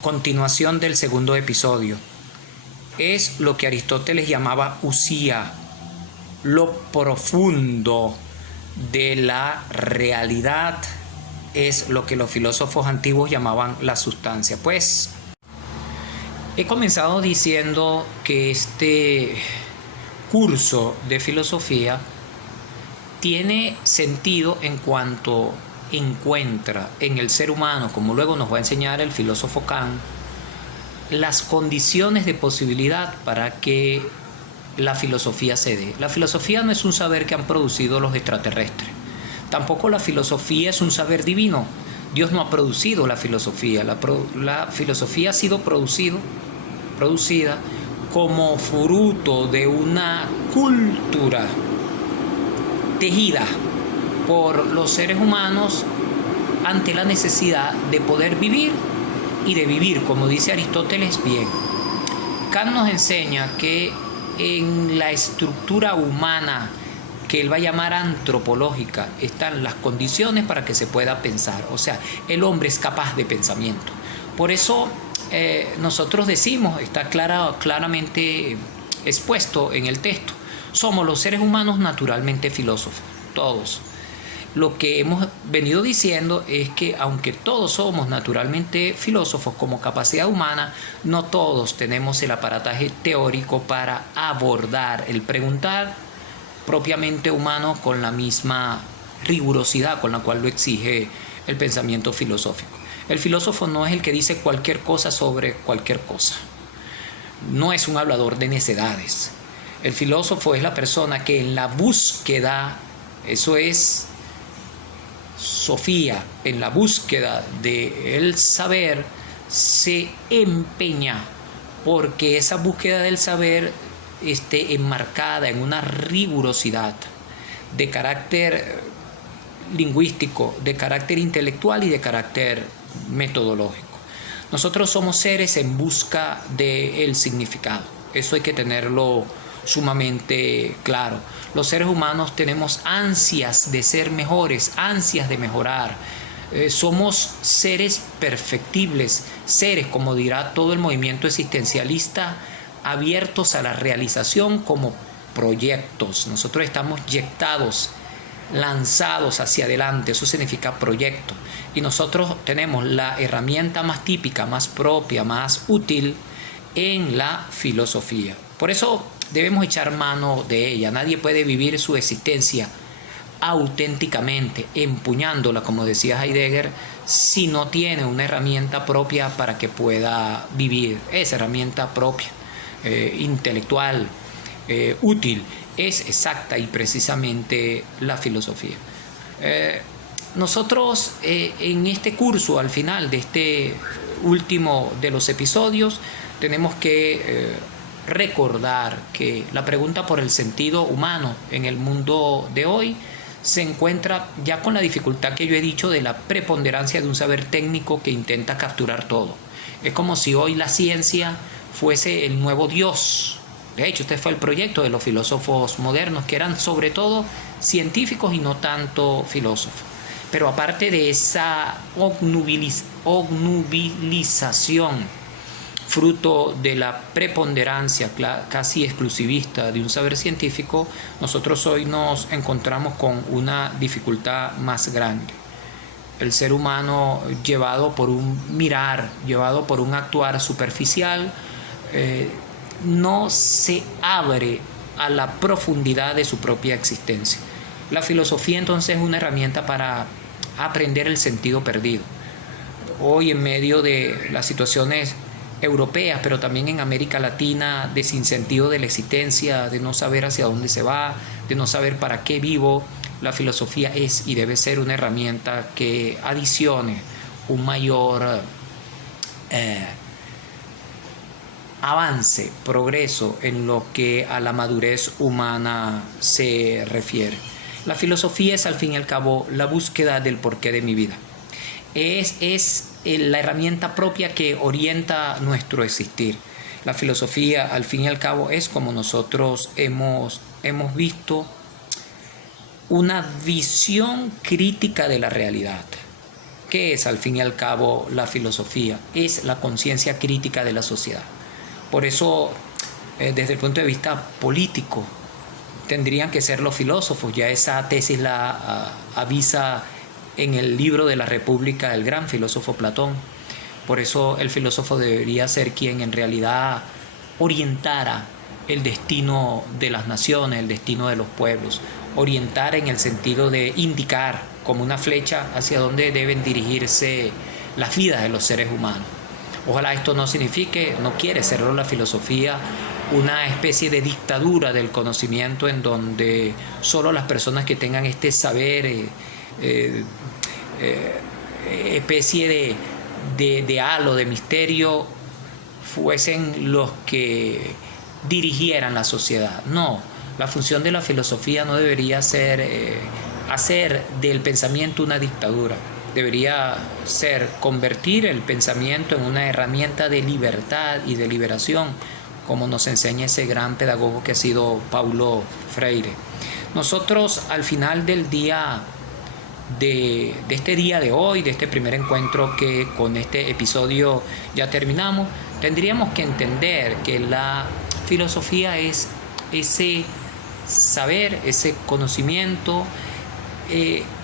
Continuación del segundo episodio. Es lo que Aristóteles llamaba usía, lo profundo de la realidad es lo que los filósofos antiguos llamaban la sustancia. Pues he comenzado diciendo que este curso de filosofía tiene sentido en cuanto encuentra en el ser humano, como luego nos va a enseñar el filósofo Kant, las condiciones de posibilidad para que la filosofía se dé. La filosofía no es un saber que han producido los extraterrestres. Tampoco la filosofía es un saber divino. Dios no ha producido la filosofía. La filosofía ha sido producida como fruto de una cultura tejida por los seres humanos ante la necesidad de poder vivir y de vivir, como dice Aristóteles, bien. Kant nos enseña que en la estructura humana, que él va a llamar antropológica, están las condiciones para que se pueda pensar. O sea, el hombre es capaz de pensamiento. Por eso nosotros decimos, está claramente expuesto en el texto, somos los seres humanos naturalmente filósofos, todos. Lo que hemos venido diciendo es que aunque todos somos naturalmente filósofos como capacidad humana, no todos tenemos el aparataje teórico para abordar el preguntar propiamente humano con la misma rigurosidad con la cual lo exige el pensamiento filosófico. El filósofo no es el que dice cualquier cosa sobre cualquier cosa. No es un hablador de necedades. El filósofo es la persona que en la búsqueda, eso es Sofía, en la búsqueda del saber, se empeña porque esa búsqueda del saber esté enmarcada en una rigurosidad de carácter lingüístico, de carácter intelectual y de carácter metodológico. Nosotros somos seres en busca del significado. Eso hay que tenerlo sumamente claro. Los seres humanos tenemos ansias de ser mejores, ansias de mejorar. Somos seres perfectibles, seres, como dirá todo el movimiento existencialista, abiertos a la realización como proyectos. Nosotros estamos yectados, lanzados hacia adelante, eso significa proyecto. Y nosotros tenemos la herramienta más típica, más propia, más útil en la filosofía. Por eso debemos echar mano de ella. Nadie puede vivir su existencia auténticamente, empuñándola, como decía Heidegger, si no tiene una herramienta propia para que pueda vivir. Esa herramienta propia, intelectual, útil, es exacta y precisamente la filosofía. Nosotros en este curso, al final de este último de los episodios, tenemos que recordar que la pregunta por el sentido humano en el mundo de hoy se encuentra ya con la dificultad que yo he dicho de la preponderancia de un saber técnico que intenta capturar todo. Es como si hoy la ciencia fuese el nuevo Dios. De hecho, este fue el proyecto de los filósofos modernos, que eran sobre todo científicos y no tanto filósofos. Pero aparte de esa obnubilización fruto de la preponderancia casi exclusivista de un saber científico, nosotros hoy nos encontramos con una dificultad más grande. El ser humano, llevado por un mirar, llevado por un actuar superficial, no se abre a la profundidad de su propia existencia. La filosofía entonces es una herramienta para aprender el sentido perdido. Hoy, en medio de las situaciones europeas, pero también en América Latina, de sinsentido de la existencia, de no saber hacia dónde se va, de no saber para qué vivo, la filosofía es y debe ser una herramienta que adicione un mayor avance, progreso en lo que a la madurez humana se refiere. La filosofía es, al fin y al cabo, la búsqueda del porqué de mi vida. Es la herramienta propia que orienta nuestro existir. La filosofía, al fin y al cabo, es, como nosotros hemos visto, una visión crítica de la realidad. ¿Qué es al fin y al cabo la filosofía? Es la conciencia crítica de la sociedad. Por eso, desde el punto de vista político, tendrían que ser los filósofos. Ya esa tesis la avisa en el libro de la República del gran filósofo Platón. Por eso el filósofo debería ser quien en realidad orientara el destino de las naciones, el destino de los pueblos. Orientar en el sentido de indicar como una flecha hacia dónde deben dirigirse las vidas de los seres humanos. Ojalá esto no signifique, no quiere serlo la filosofía, una especie de dictadura del conocimiento en donde solo las personas que tengan este saber, especie de halo, de misterio, fuesen los que dirigieran la sociedad. No, la función de la filosofía no debería ser hacer del pensamiento una dictadura. Debería ser convertir el pensamiento en una herramienta de libertad y de liberación, como nos enseña ese gran pedagogo que ha sido Paulo Freire. Nosotros al final del día, de este día de hoy, de este primer encuentro que con este episodio ya terminamos, tendríamos que entender que la filosofía es ese saber, ese conocimiento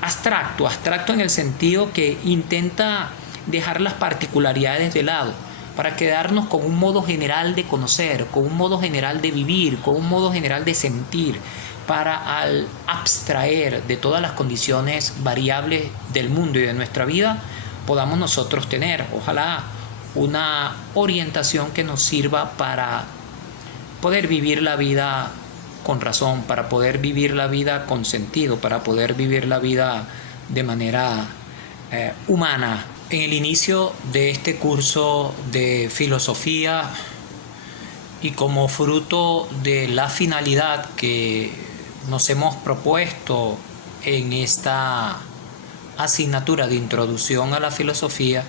abstracto en el sentido que intenta dejar las particularidades de lado para quedarnos con un modo general de conocer, con un modo general de vivir, con un modo general de sentir, para al abstraer de todas las condiciones variables del mundo y de nuestra vida, podamos nosotros tener, ojalá, una orientación que nos sirva para poder vivir la vida con razón, para poder vivir la vida con sentido, para poder vivir la vida de manera humana. En el inicio de este curso de filosofía y como fruto de la finalidad que nos hemos propuesto en esta asignatura de introducción a la filosofía,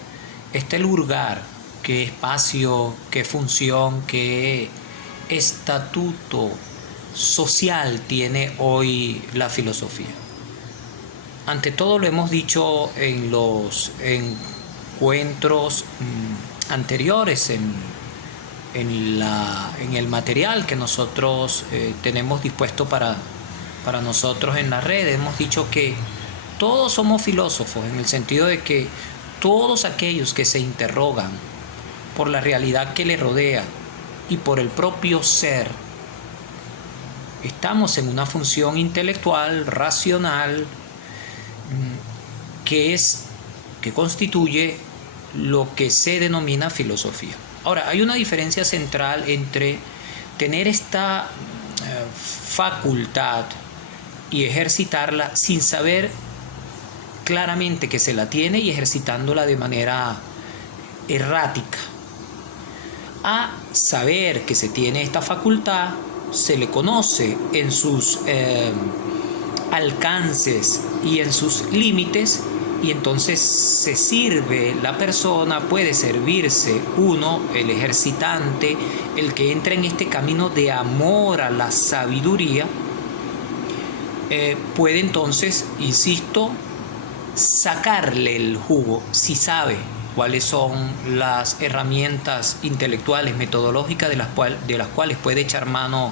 este lugar, qué espacio, qué función, qué estatuto social tiene hoy la filosofía. Ante todo, lo hemos dicho en los encuentros anteriores, en el material que nosotros tenemos dispuesto para nosotros en la red. Hemos dicho que todos somos filósofos, en el sentido de que todos aquellos que se interrogan por la realidad que les rodea y por el propio ser, estamos en una función intelectual, racional, que constituye lo que se denomina filosofía. Ahora, hay una diferencia central entre tener esta facultad y ejercitarla sin saber claramente que se la tiene y ejercitándola de manera errática, a saber que se tiene esta facultad, se le conoce en sus alcances y en sus límites, y entonces se sirve la persona, puede servirse uno, el ejercitante, el que entra en este camino de amor a la sabiduría, puede entonces, insisto, sacarle el jugo si sabe cuáles son las herramientas intelectuales, metodológicas de las cuales puede echar mano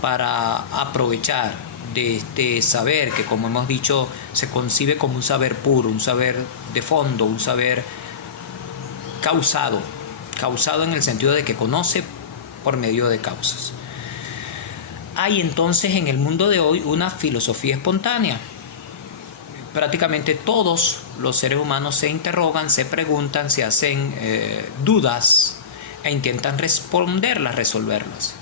para aprovechar de este saber que, como hemos dicho, se concibe como un saber puro, un saber de fondo, un saber causado en el sentido de que conoce por medio de causas. Hay entonces en el mundo de hoy una filosofía espontánea. Prácticamente todos los seres humanos se interrogan, se preguntan, se hacen dudas e intentan responderlas, resolverlas.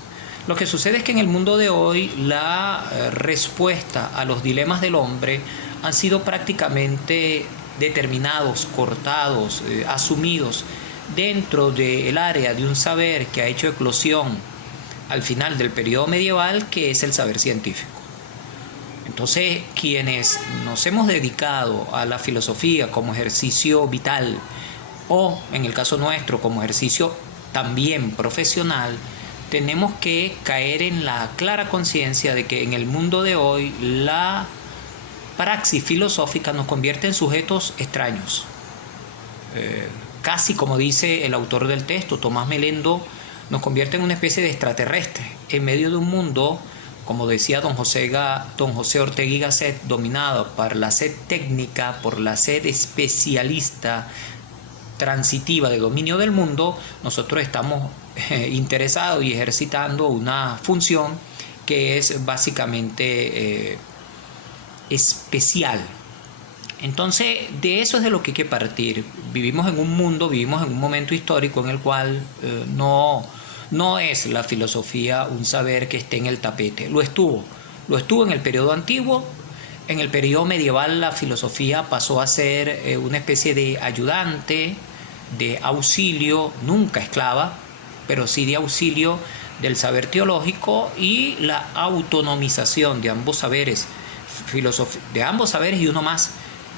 Lo que sucede es que en el mundo de hoy la respuesta a los dilemas del hombre han sido prácticamente determinados, cortados, asumidos dentro del área de un saber que ha hecho eclosión al final del periodo medieval, que es el saber científico. Entonces, quienes nos hemos dedicado a la filosofía como ejercicio vital o, en el caso nuestro, como ejercicio también profesional, tenemos que caer en la clara conciencia de que en el mundo de hoy la praxis filosófica nos convierte en sujetos extraños. casi como dice el autor del texto, Tomás Melendo, nos convierte en una especie de extraterrestre en medio de un mundo, como decía don José Ortega y Gasset, dominado por la sed técnica, por la sed especialista, transitiva de dominio del mundo. Nosotros estamos interesados y ejercitando una función que es básicamente especial. Entonces, de eso es de lo que hay que partir. Vivimos en un mundo, vivimos en un momento histórico en el cual no es la filosofía un saber que esté en el tapete. Lo estuvo en el periodo antiguo. En el periodo medieval la filosofía pasó a ser una especie de ayudante, de auxilio, nunca esclava, pero sí de auxilio del saber teológico, y la autonomización de ambos saberes, y uno más,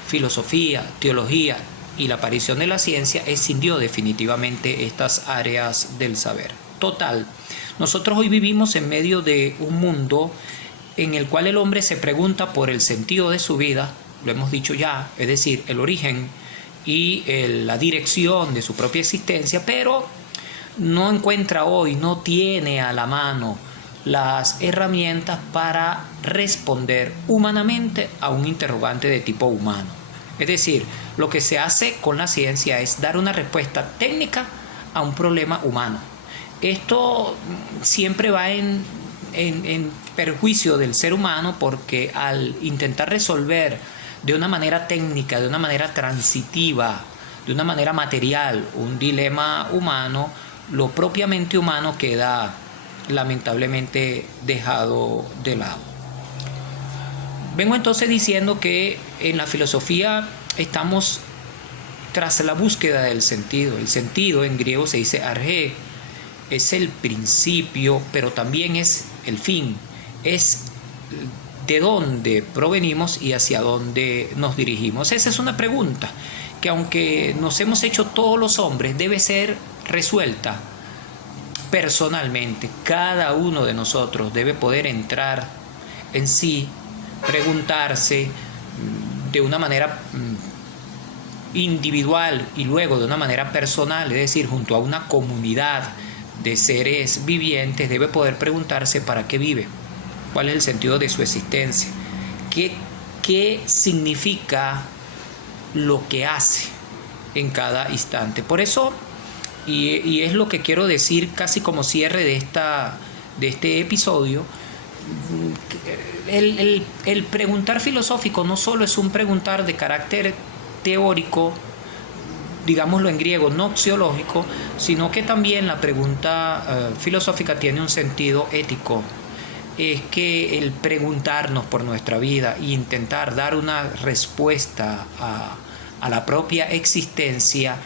filosofía, teología y la aparición de la ciencia, escindió definitivamente estas áreas del saber. Total, nosotros hoy vivimos en medio de un mundo en el cual el hombre se pregunta por el sentido de su vida, lo hemos dicho ya, es decir, el origen y la dirección de su propia existencia, pero no encuentra hoy, no tiene a la mano las herramientas para responder humanamente a un interrogante de tipo humano. Es decir, lo que se hace con la ciencia es dar una respuesta técnica a un problema humano. Esto siempre va en perjuicio del ser humano, porque al intentar resolver de una manera técnica, de una manera transitiva, de una manera material, un dilema humano, lo propiamente humano queda lamentablemente dejado de lado. Vengo entonces diciendo que en la filosofía estamos tras la búsqueda del sentido. El sentido en griego se dice arge, es el principio, pero también es el fin, es de dónde provenimos y hacia dónde nos dirigimos. Esa es una pregunta que, aunque nos hemos hecho todos los hombres, debe ser resuelta personalmente. Cada uno de nosotros debe poder entrar en sí, preguntarse de una manera individual y luego de una manera personal, es decir, junto a una comunidad de seres vivientes, debe poder preguntarse para qué vive, cuál es el sentido de su existencia, qué significa lo que hace en cada instante. Por eso, y es lo que quiero decir casi como cierre de este episodio, el preguntar filosófico no solo es un preguntar de carácter teórico, digámoslo en griego, noxiológico, sino que también la pregunta filosófica tiene un sentido ético. Es que el preguntarnos por nuestra vida e intentar dar una respuesta a la propia existencia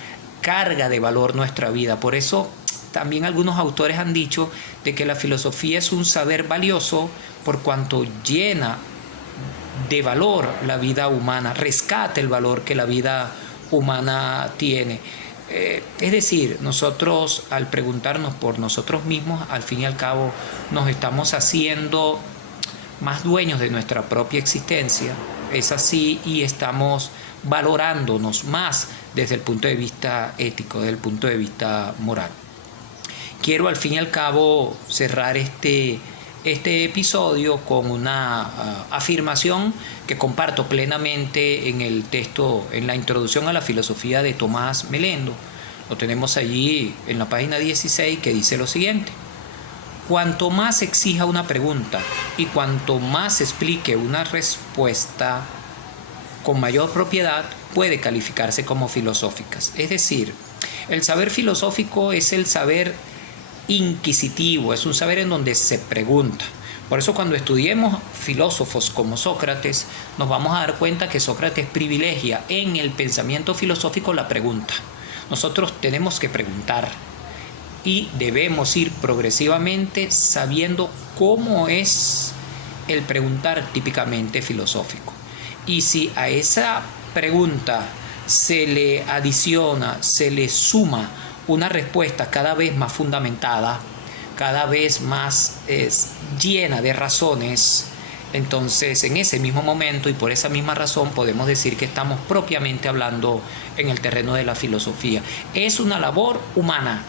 carga de valor nuestra vida. Por eso también algunos autores han dicho de que la filosofía es un saber valioso por cuanto llena de valor la vida humana, rescata el valor que la vida humana tiene. Es decir, nosotros al preguntarnos por nosotros mismos, al fin y al cabo nos estamos haciendo más dueños de nuestra propia existencia, es así, y estamos valorándonos más desde el punto de vista ético, desde el punto de vista moral. Quiero al fin y al cabo cerrar este episodio con una afirmación que comparto plenamente en el texto, en la introducción a la filosofía de Tomás Melendo. Lo tenemos allí en la página 16, que dice lo siguiente: cuanto más exija una pregunta y cuanto más explique una respuesta con mayor propiedad, puede calificarse como filosóficas. Es decir, el saber filosófico es el saber inquisitivo, es un saber en donde se pregunta. Por eso cuando estudiemos filósofos como Sócrates, nos vamos a dar cuenta que Sócrates privilegia en el pensamiento filosófico la pregunta. Nosotros tenemos que preguntar y debemos ir progresivamente sabiendo cómo es el preguntar típicamente filosófico. Y si a esa pregunta se le adiciona, se le suma una respuesta cada vez más fundamentada, cada vez más llena de razones, Entonces, en ese mismo momento y por esa misma razón podemos decir que estamos propiamente hablando en el terreno de la filosofía. Es una labor humana.